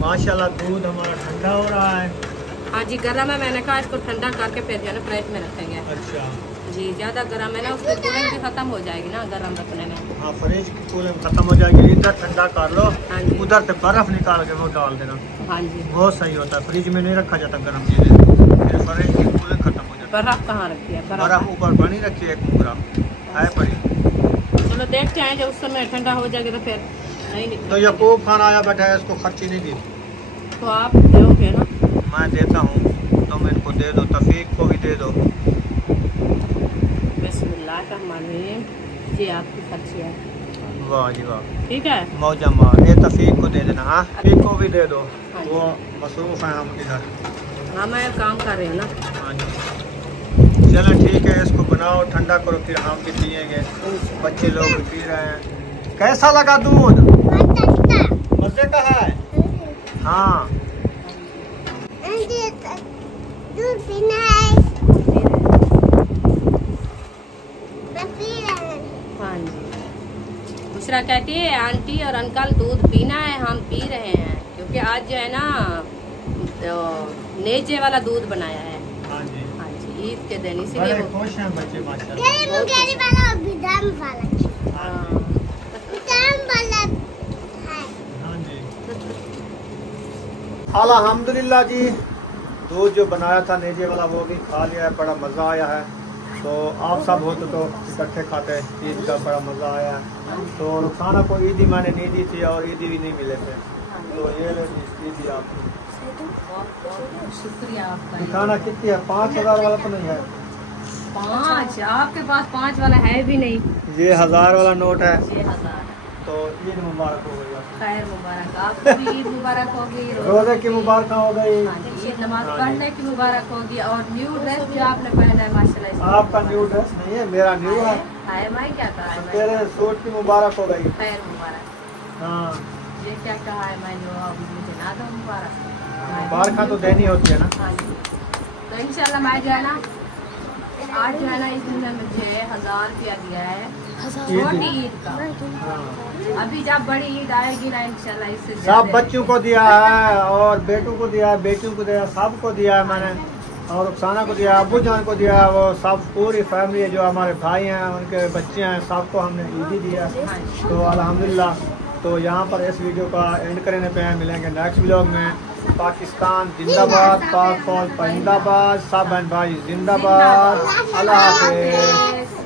माशाल्लाह दूध हमारा ठंडा हो रहा है। हाँ जी गर्म है, मैंने कहा इसको ठंडा करके फिर जो है ना फ्रिज में रखेंगे। अच्छा, जी ज्यादा गर्म है ना, उसकी कूलिंग भी खत्म हो जाएगी ना गर्म रखने में। हाँ फ्रिज की कूलिंग खत्म हो जाएगी, इधर ठंडा कर लो, हाँ जी। उधर से बर्फ निकाल के वो डाल देना, हाँ जी बहुत सही होता है। फ्रिज में नहीं रखा जाता गर्म चीजें, फिर फ्रिज की कूलिंग खत्म हो जाती है। बर्फ कहाँ रखी है? बर्फ ऊपर बनी रखी है, पूरा है पड़ी। चलो देखते हैं, जब उस समय ठंडा हो जाएगा तो फिर नहीं निकलेगा। तो यकूब खान आया बैठा है, इसको खर्ची नहीं दी, तो आप दोगे ना? मैं देता हूँ, तुम इनको दे दो, तफीक को भी दे दो। बिस्मिल्लाहिर्रहमानिर्रहीम। जी आपकी खर्ची है। वाह जी वाह, ठीक है। मौजा मार। ये तफीक को दे देना। हाँ तफीक को भी दे दो, हाँ जी। वो मसरूफ है हम इधर। हाँ मैं काम कर रही हूँ ना। हाँ जी, चलो ठीक है, इसको बनाओ ठंडा करो, फिर हम भी पियेंगे, बच्चे लोग भी पी रहे हैं। कैसा लगा दूध? मजे का है। हाँ दूध पीना है। मैं पी रहा हूँ। हाँ जी। दूसरा कहती है आंटी और अंकल दूध पीना है, हम पी रहे हैं, क्योंकि आज जो है ना तो नेजे वाला दूध बनाया है। हाँ जी, हाँ जी ईद के दिन, बड़े इसीलिए वो खुश हैं बच्चे माशाल्लाह। गरी वाला और विदाम वाला। हाँ। विदाम वाला है। हाँ जी, अल्हम्दुलिल्लाह जी, दूध जो बनाया था नेजे वाला वो भी खा लिया है, बड़ा मज़ा आया है। तो आप सब होते तो इकट्ठे खाते, ईद का बड़ा मज़ा आया है। तो रुखसाना को ईदी मैंने नहीं दी थी और ईदी भी नहीं मिले थे, तो ये ले ईदी आपकी। शुक्रिया आपका। रुखसाना कितनी है? 5000 वाला तो नहीं है? 5? आपके पास 5 वाला है भी नहीं। ये 1000 वाला नोट है। 6000। तो ईद मुबारक हो गई आपको। खैर मुबारक, आपको भी ईद मुबारक होगी। रोजे की मुबारक हो गई। हाँ जी, ईद नमाज पढ़ने की मुबारक होगी। और न्यू ड्रेस जो आपने पहना है माशाल्लाह। आपका न्यू ड्रेस नहीं है, मेरा न्यू है। हाय मैं क्या कहा है? तेरे सूट की मुबारक हो गई। खैर मुबारक। हाँ, ये क्या कहा है मैं, जो अब मुझे ना दो मुबारक। मुबारक तो देनी होती है ना। हाँ जी, तो इंशाल्लाह मैं जो है ना आज जो है ना इस दिन में मुझे 1000 रुपया दिया है छोटी ईद का। हाँ। अभी जब बड़ी ईद आएगी ना इंशाल्लाह इससे सब बच्चों को दिया है, और बेटों को दिया है, बेटियों को दिया है, सबको दिया है मैंने। और रुखसाना को दिया, अब्बू जान को दिया, वो सब पूरी फैमिली जो हमारे भाई हैं उनके बच्चे हैं सबको हमने ईदी दिया। तो अल्हम्दुलिल्लाह। तो यहाँ पर इस वीडियो का एंड करने पे हैं, मिलेंगे नेक्स्ट व्लॉग में। पाकिस्तान जिंदाबाद, पाक फौज जिंदाबाद, सब बहन भाई जिंदाबाद। अल्लाह हाफिज़।